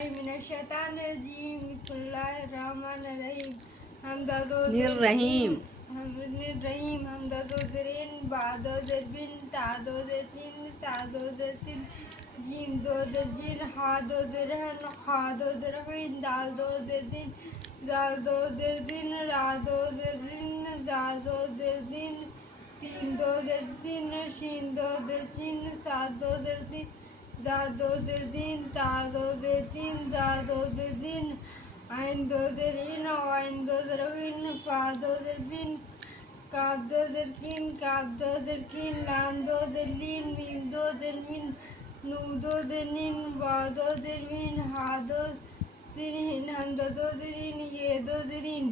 मिनश्शैतानिर्रजीम बिस्मिल्लाहिर्रहमानिर्रहीम निर्रहीम हमदो ज़रीन बादो ज़रबिन तादो ज़रतीन सादो ज़रतीन जीम दो ज़रजीन हादो ज़रहन खादो ज़रहीन दादो ज़रदीन ज़ादो ज़रदीन रादो ज़रदीन ज़ादो ज़रदीन तीन दो ज़रतीन शीन दो ज़रतीन सादो ज़रतीन दादो ज़रदीन तादो ज़रतीन दादो ज़रदीन आइन दो ज़रीन वाइन दो ज़रहीन फादो ज़रबीन काफ दो ज़रकीन काफ दो ज़रकीन लाम दो ज़रलीन मीम दो ज़रमीन नून दो ज़रनीन बा दो ज़रमीन हा दो ज़रीन हमदा दो ज़रीन ये दो ज़रीन